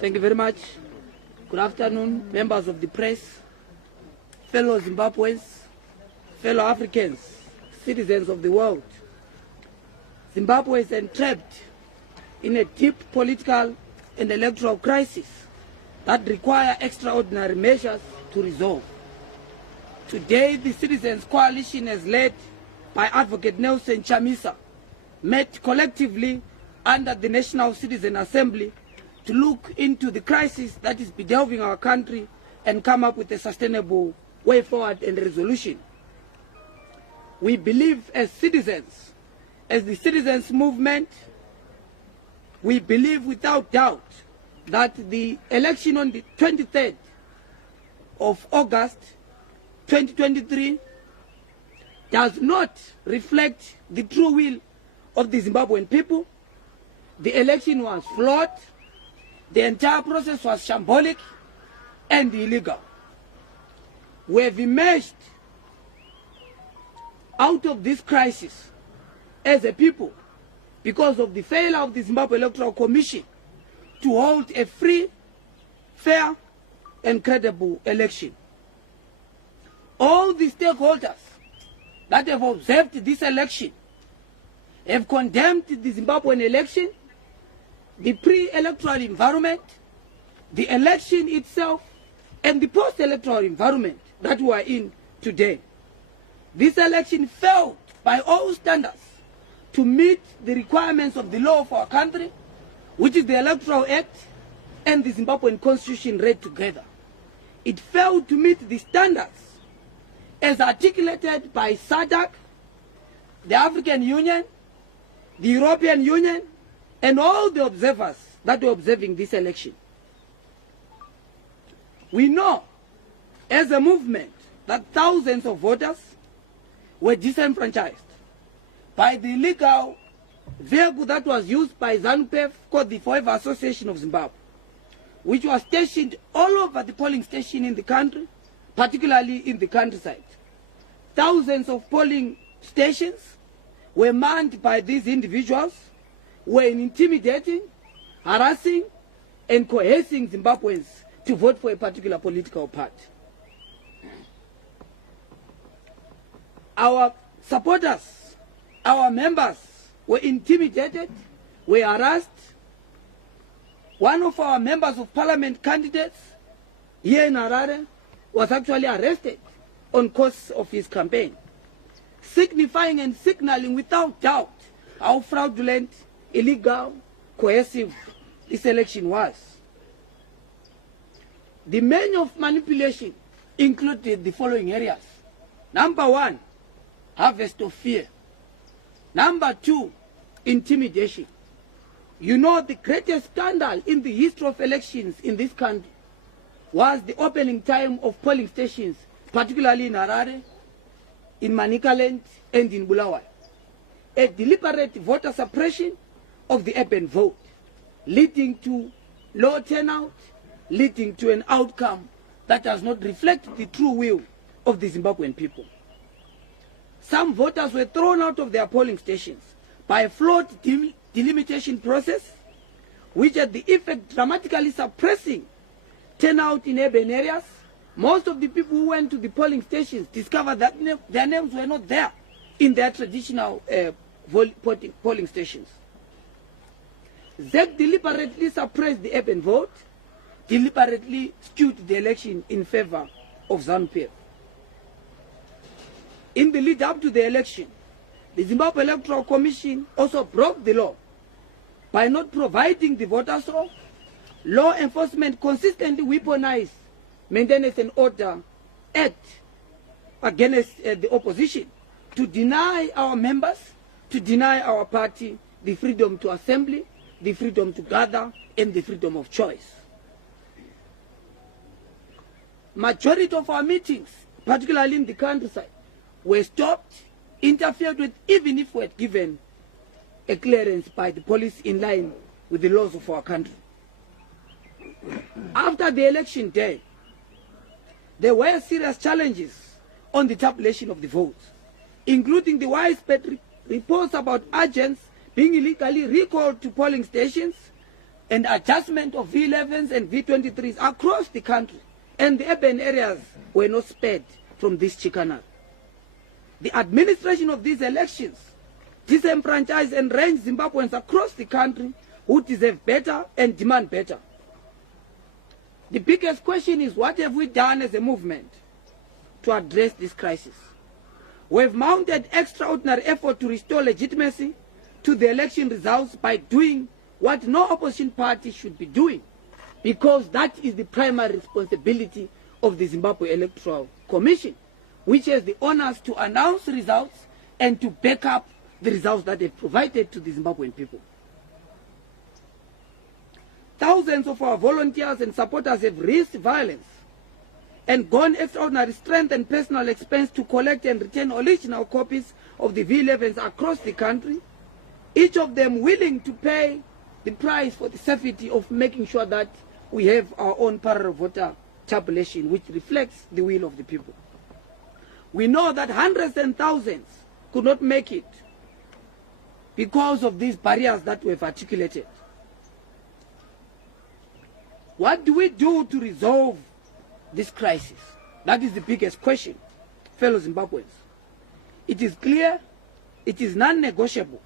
Thank you very much. Good afternoon, members of the press, fellow Zimbabweans, fellow Africans, citizens of the world. Zimbabwe is entrapped in a deep political and electoral crisis that require extraordinary measures to resolve. Today, the Citizens Coalition, as led by Advocate Nelson Chamisa, met collectively under the National Citizen Assembly to look into the crisis that is bedelving our country and come up with a sustainable way forward and resolution. We believe as citizens, as the citizens movement, we believe without doubt that the election on the 23rd of August 2023 does not reflect the true will of the Zimbabwean people. The election was flawed. The entire process was shambolic and illegal. We have emerged out of this crisis as a people because of the failure of the Zimbabwe Electoral Commission to hold a free, fair, and credible election. All the stakeholders that have observed this election have condemned the Zimbabwean election, the pre-electoral environment, the election itself, and the post-electoral environment that we are in today. This election failed by all standards to meet the requirements of the law of our country, which is the Electoral Act and the Zimbabwean Constitution read together. It failed to meet the standards as articulated by SADC, the African Union, the European Union, and all the observers that were observing this election. We know as a movement that thousands of voters were disenfranchised by the illegal vehicle that was used by ZANU-PF called the Forever Association of Zimbabwe, which was stationed all over the polling station in the country, particularly in the countryside. Thousands of polling stations were manned by these individuals, were intimidating, harassing, and coercing Zimbabweans to vote for a particular political party. Our supporters, our members were intimidated, were harassed. One of our members of parliament candidates here in Harare was actually arrested on course of his campaign, signifying and signaling without doubt how fraudulent, illegal, coercive this election was. The menu of manipulation included the following areas. Number one, harvest of fear. Number two, intimidation. You know, the greatest scandal in the history of elections in this country was the opening time of polling stations, particularly in Harare, in Manicaland, and in Bulawayo. A deliberate voter suppression of the urban vote, leading to low turnout, leading to an outcome that does not reflect the true will of the Zimbabwean people. Some voters were thrown out of their polling stations by a flawed delimitation process, which had the effect dramatically suppressing turnout in urban areas. Most of the people who went to the polling stations discovered that their names were not there in their traditional polling stations. ZEC deliberately suppressed the urban vote, deliberately skewed the election in favor of ZANU-PF. In the lead up to the election, the Zimbabwe Electoral Commission also broke the law by not providing the voters roll. Law enforcement consistently weaponized Maintenance and Order Act against the opposition to deny our members, to deny our party the freedom to assembly, the freedom to gather, and the freedom of choice. Majority of our meetings, particularly in the countryside, were stopped, interfered with, even if we had given a clearance by the police in line with the laws of our country. After the election day, there were serious challenges on the tabulation of the votes, including the widespread reports about agents being illegally recalled to polling stations, and adjustment of V11s and V23s across the country, and the urban areas were not spared from this chicanery. The administration of these elections disenfranchised and ranged Zimbabweans across the country who deserve better and demand better. The biggest question is, what have we done as a movement to address this crisis? We have mounted extraordinary effort to restore legitimacy to the election results by doing what no opposition party should be doing, because that is the primary responsibility of the Zimbabwe Electoral Commission, which has the honors to announce results and to back up the results that they've provided to the Zimbabwean people. Thousands of our volunteers and supporters have risked violence and gone extraordinary strength and personal expense to collect and return original copies of the V11s across the country, each of them willing to pay the price for the safety of making sure that we have our own parallel voter tabulation which reflects the will of the people. We know that hundreds and thousands could not make it because of these barriers that we have articulated. What do we do to resolve this crisis? That is the biggest question, fellow Zimbabweans. It is clear, it is non-negotiable,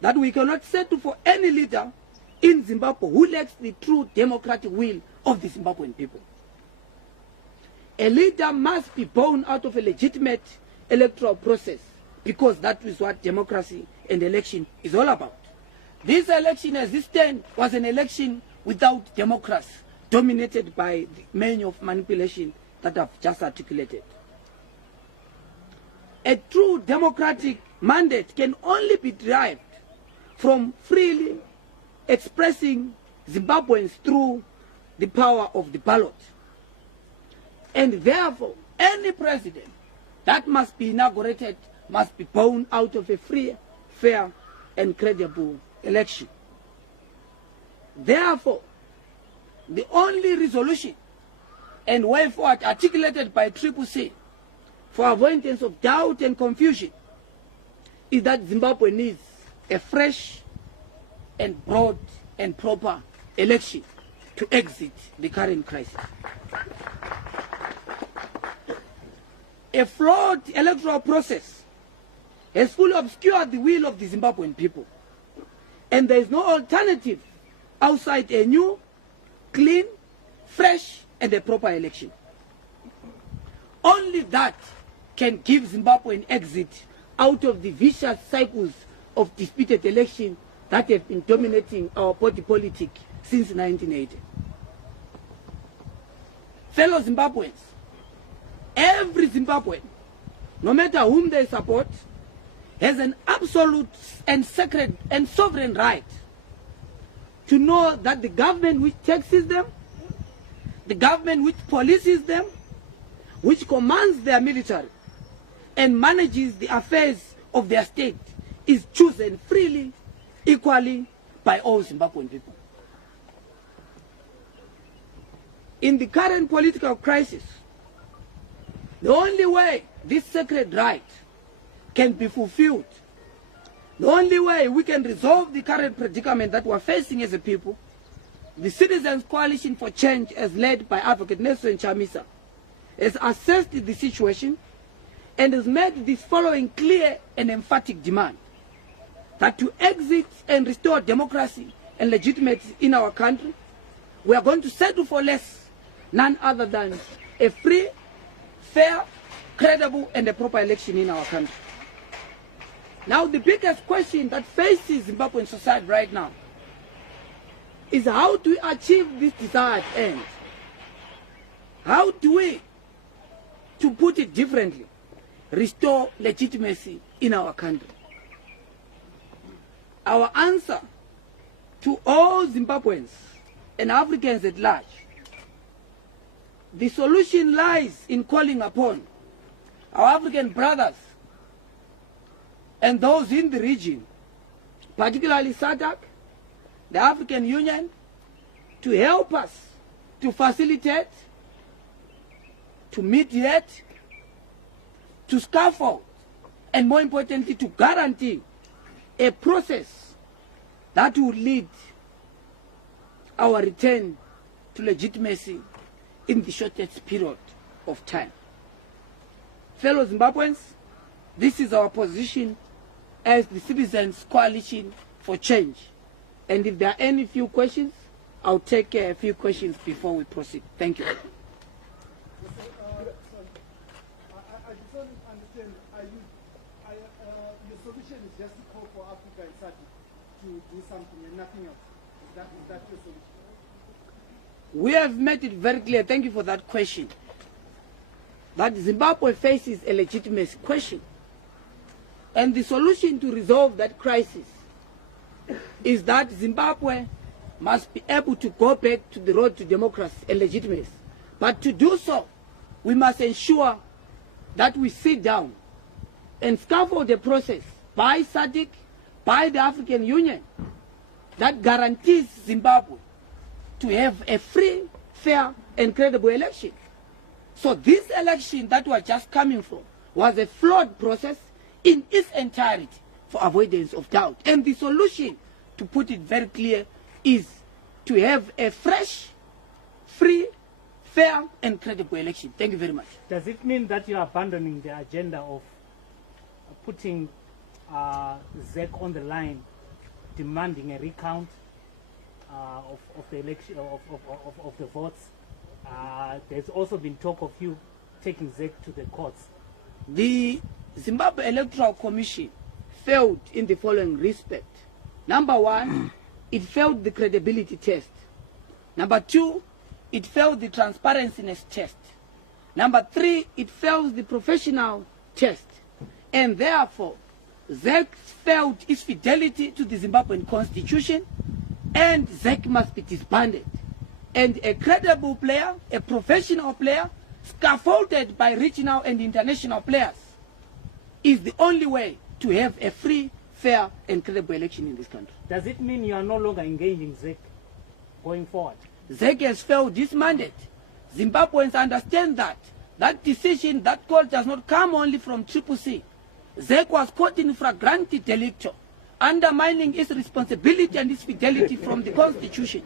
that we cannot settle for any leader in Zimbabwe who lacks the true democratic will of the Zimbabwean people. A leader must be born out of a legitimate electoral process, because that is what democracy and election is all about. This election as it stands was an election without democracy, dominated by the menu of manipulation that I've just articulated. A true democratic mandate can only be derived from freely expressing Zimbabweans through the power of the ballot. And therefore, any president that must be inaugurated must be born out of a free, fair, and credible election. Therefore, the only resolution and way forward articulated by CCC for avoidance of doubt and confusion is that Zimbabwe needs a fresh and broad and proper election to exit the current crisis. A flawed electoral process has fully obscured the will of the Zimbabwean people, and there is no alternative outside a new, clean, fresh, and a proper election. Only that can give Zimbabwe an exit out of the vicious cycles of disputed election that have been dominating our body politic since 1980. Fellow Zimbabweans, every Zimbabwean, no matter whom they support, has an absolute and sacred and sovereign right to know that the government which taxes them, the government which polices them, which commands their military and manages the affairs of their state, is chosen freely, equally by all Zimbabwean people. In the current political crisis, the only way this sacred right can be fulfilled, the only way we can resolve the current predicament that we're facing as a people, the Citizens Coalition for Change, as led by Advocate Nelson Chamisa, has assessed the situation and has made this following clear and emphatic demand: that to exit and restore democracy and legitimacy in our country, we are going to settle for less, none other than a free, fair, credible, and a proper election in our country. Now, the biggest question that faces Zimbabwean society right now is, how do we achieve this desired end? How do we, to put it differently, restore legitimacy in our country? Our answer to all Zimbabweans and Africans at large, the solution lies in calling upon our African brothers and those in the region, particularly SADC, the African Union, to help us to facilitate, to mediate, to scaffold, and more importantly, to guarantee a process that will lead our return to legitimacy in the shortest period of time. Fellow Zimbabweans, this is our position as the Citizens Coalition for Change. And if there are any few questions, I'll take a few questions before we proceed. Thank you. I just want to understand, your solution is just to call for Africa and SADC to do something and nothing else. Is that your solution? We have made it very clear, thank you for that question, that Zimbabwe faces a legitimacy question. And the solution to resolve that crisis is that Zimbabwe must be able to go back to the road to democracy and legitimacy. But to do so, we must ensure that we sit down and scaffold a process by SADC, by the African Union, that guarantees Zimbabwe to have a free, fair, and credible election. So this election that we're just coming from was a flawed process in its entirety for avoidance of doubt. And the solution, to put it very clear, is to have a fresh, free, fair, and credible election. Thank you very much. Does it mean that you are abandoning the agenda of putting ZEC on the line, demanding a recount of the election, of the votes? There's also been talk of you taking ZEC to the courts. The Zimbabwe Electoral Commission failed in the following respect. Number one, it failed the credibility test. Number two, it failed the transparency test. Number three, it fails the professional test. And therefore, ZEC failed its fidelity to the Zimbabwean constitution, and ZEC must be disbanded. And a credible player, a professional player, scaffolded by regional and international players, is the only way to have a free, fair, and credible election in this country. Does it mean you are no longer engaging ZEC going forward? ZEC has failed this mandate. Zimbabweans understand that. That decision, that call does not come only from CCC. ZEC was caught in flagrante delicto, undermining its responsibility and its fidelity from the Constitution.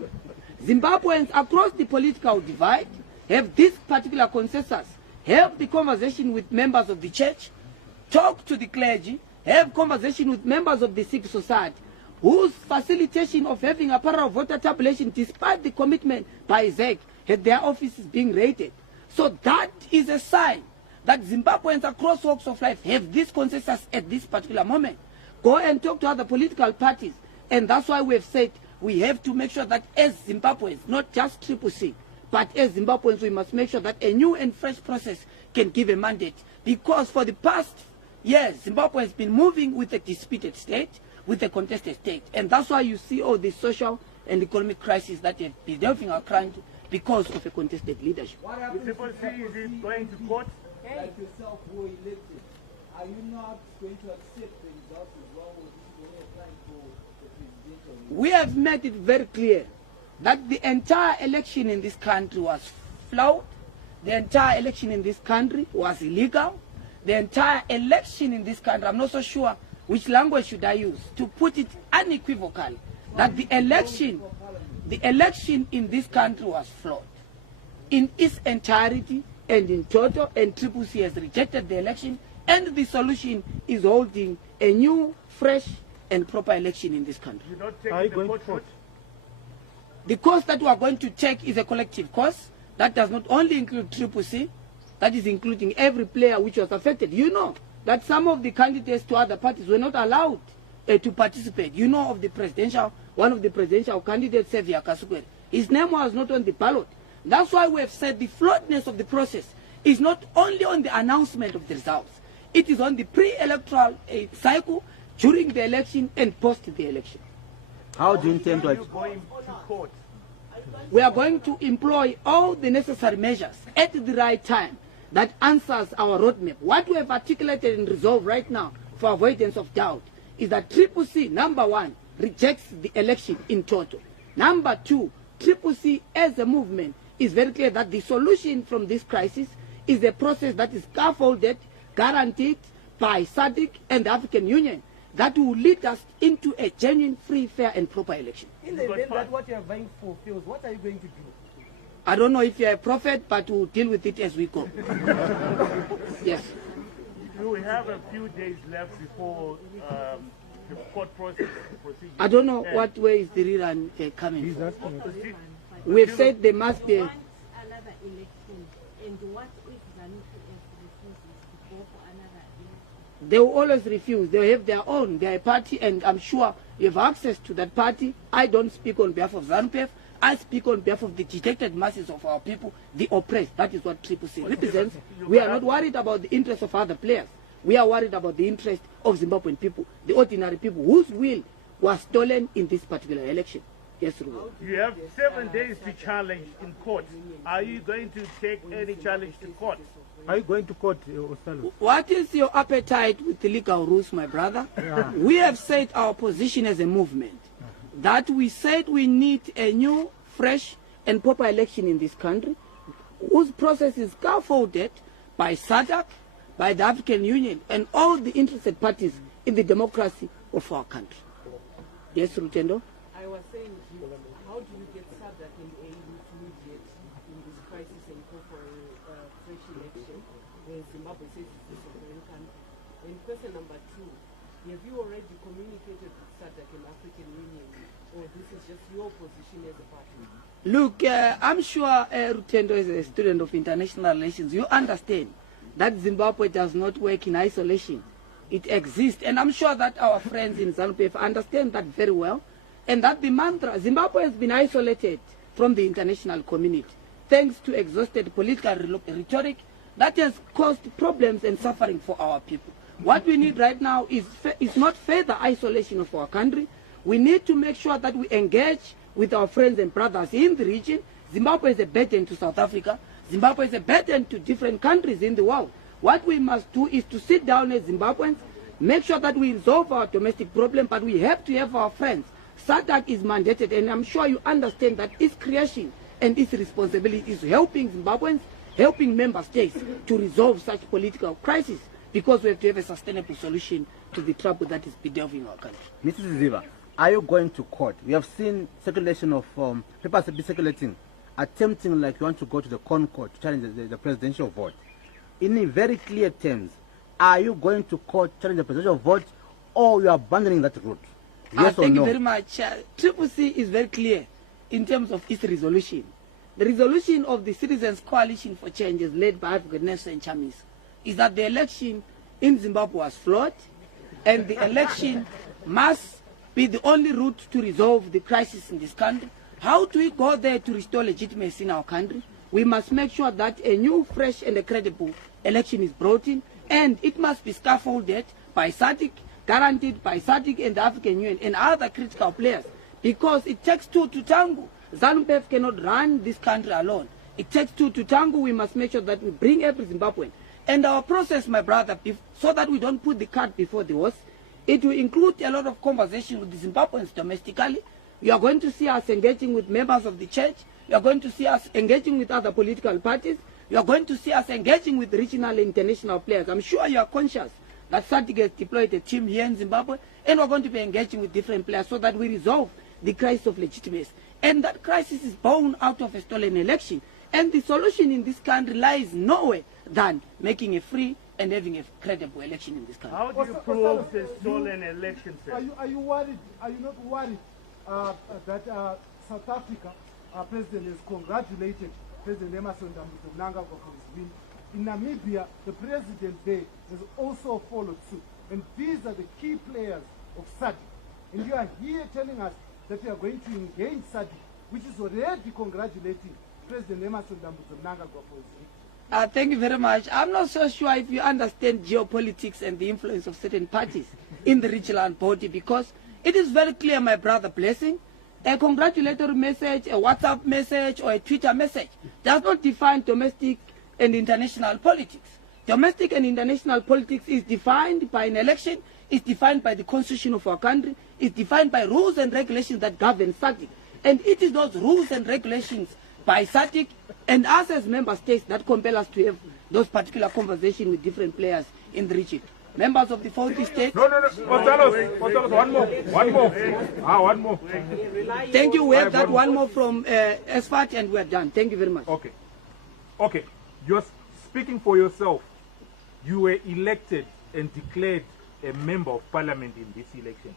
Zimbabweans across the political divide have this particular consensus, have the conversation with members of the church, talk to the clergy, have conversation with members of the civil society, whose facilitation of having a parallel voter tabulation, despite the commitment by ZEC, had their offices being raided. So that is a sign that Zimbabweans across walks of life have this consensus at this particular moment. Go and talk to other political parties. And that's why we have said we have to make sure that as Zimbabweans, not just CCC, but as Zimbabweans, we must make sure that a new and fresh process can give a mandate. Because for the past years, Zimbabwe has been moving with a disputed state, with a contested state. And that's why you see all the social and economic crises that have been delving our country because of a contested leadership. What happens People see is it going to court? like yourself who are elected? Are you not going to accept the results as well, or this is only applying for the presidential? We have made it very clear that the entire election in this country was flawed. The entire election in this country was illegal. The entire election in this country, I'm not so sure which language should I use to put it unequivocally, that the election in this country was flawed in its entirety and in total, and CCC has rejected the election, and the solution is holding a new, fresh, and proper election in this country. You're not taking the court? The course that we are going to take is a collective course that does not only include CCC, that is including every player which was affected. You know that some of the candidates to other parties were not allowed to participate. You know of the presidential, one of the presidential candidates, Sevia Kasugwere. His name was not on the ballot. That's why we have said the flawedness of the process is not only on the announcement of the results. It is on the pre-electoral cycle, during the election, and post the election. How do you intend to... Are you going to court? We are going to employ all the necessary measures at the right time that answers our roadmap. What we have articulated and resolved right now for avoidance of doubt is that CCC, number one, rejects the election in total. Number two, CCC as a movement is very clear that the solution from this crisis is a process that is scaffolded, guaranteed by SADC and the African Union. that will lead us into a genuine, free, fair, and proper election. In the event that what you are vying for fails, what are you going to do? I don't know if you're a prophet, but we'll deal with it as we go. Yes. We have a few days left before the court procedure. I don't know what way is the rerun coming from. We've said there must be Want another election, and what if ZANU-PF refuses to go for another election? They will always refuse. They have their own. They are a party, and I'm sure you have access to that party. I don't speak on behalf of ZANU-PF. I speak on behalf of the dejected masses of our people, the oppressed. That is what CCC represents. We are not worried about the interests of other players. We are worried about the interest of Zimbabwean people, the ordinary people whose will was stolen in this particular election. Yes, Ruben. You have 7 days to challenge in court. Are you going to take any challenge to court? Are you going to court, Osalo? What is your appetite with the legal rules, my brother? Yeah. We have said our position as a movement, that we said we need a new, fresh, and proper election in this country, whose process is scaffolded by SADC, by the African Union, and all the interested parties in the democracy of our country. Yes, Rutendo? I was saying, how do you get SADC and AU to mediate in this crisis and go for a fresh election when Zimbabwe says it's a sovereign country? And question number 2, have you already communicated with SADC and African Union, or this is just your position as a party? Look, I'm sure Rutendo is a student of international relations. You understand that Zimbabwe does not work in isolation. It exists, and I'm sure that our friends in ZANU-PF understand that very well, and that the mantra, Zimbabwe has been isolated from the international community, thanks to exhausted political rhetoric that has caused problems and suffering for our people. What we need right now is not further isolation of our country. We need to make sure that we engage with our friends and brothers in the region. Zimbabwe is a burden to South Africa. Zimbabwe is a burden to different countries in the world. What we must do is to sit down as Zimbabweans, make sure that we resolve our domestic problem, but we have to have our friends. SADC is mandated, and I'm sure you understand that its creation and its responsibility is helping Zimbabweans, helping member states to resolve such political crisis, because we have to have a sustainable solution to the trouble that is bedeviling our country. Mrs. Ziva, are you going to court? We have seen circulation of papers be circulating, attempting like you want to go to the court to challenge the presidential vote. In very clear terms, are you going to court to challenge the presidential vote, or you are abandoning that route? Yes or thank no? you very much. CCC is very clear in terms of its resolution. The resolution of the Citizens Coalition for Change, led by Advocate Nelson Chamisa, is that the election in Zimbabwe was flawed, and the election must be the only route to resolve the crisis in this country. How do we go there to restore legitimacy in our country? We must make sure that a new, fresh, and a credible election is brought in, and it must be scaffolded by SADC, guaranteed by SADC and the African Union and other critical players, because it takes two to tango. ZANU-PF cannot run this country alone. It takes two to tango. We must make sure that we bring every Zimbabwean. And our process, my brother, so that we don't put the cart before the horse, it will include a lot of conversation with the Zimbabweans domestically. You are going to see us engaging with members of the church. You are going to see us engaging with other political parties. You are going to see us engaging with regional and international players. I'm sure you are conscious that SADC has deployed a team here in Zimbabwe, and we're going to be engaging with different players so that we resolve the crisis of legitimacy. And that crisis is born out of a stolen election. And the solution in this country lies nowhere than making a free and having a credible election in this country. How do you prove the stolen election, sir? Are you worried? Are you not worried that South Africa president has congratulated President Emerson Mnangagwa for his win? In Namibia, the president there has also followed suit. And these are the key players of SADC. And you are here telling us that you are going to engage SADC, which is already congratulating President Emerson Mnangagwa for his win. Thank you very much. I'm not so sure if you understand geopolitics and the influence of certain parties in the regional body, because it is very clear, my brother Blessing, a congratulatory message, a WhatsApp message, or a Twitter message does not define domestic and international politics. Domestic and international politics is defined by an election, is defined by the constitution of our country, is defined by rules and regulations that govern SADC. And it is those rules and regulations by SADC and us as member states that compel us to have those particular conversations with different players in the region. members of the 40 states. No. Gonzalo, one more. One more. Thank you. We have that one more from SFAT and we're done. Thank you very much. Okay. You're speaking for yourself. You were elected and declared a member of parliament in this election.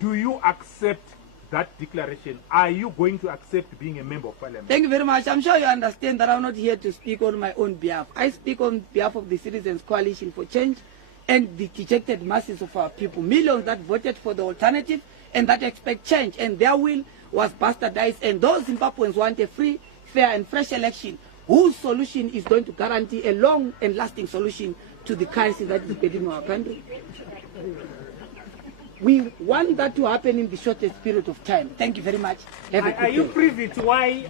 Do you accept that declaration? Are you going to accept being a member of parliament? Thank you very much. I'm sure you understand that I'm not here to speak on my own behalf. I speak on behalf of the Citizens Coalition for Change and the dejected masses of our people, millions that voted for the alternative and that expect change, and their will was bastardized, and those Zimbabweans want a free, fair and fresh election whose solution is going to guarantee a long and lasting solution to the crisis that is facing our country. We want that to happen in the shortest period of time. Thank you very much. Are you privy to why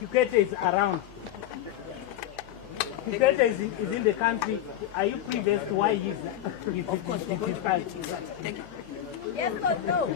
Kikwete is around? Kikwete is in the country. Are you privy to why he's Of course, party? Thank you. Yes or no?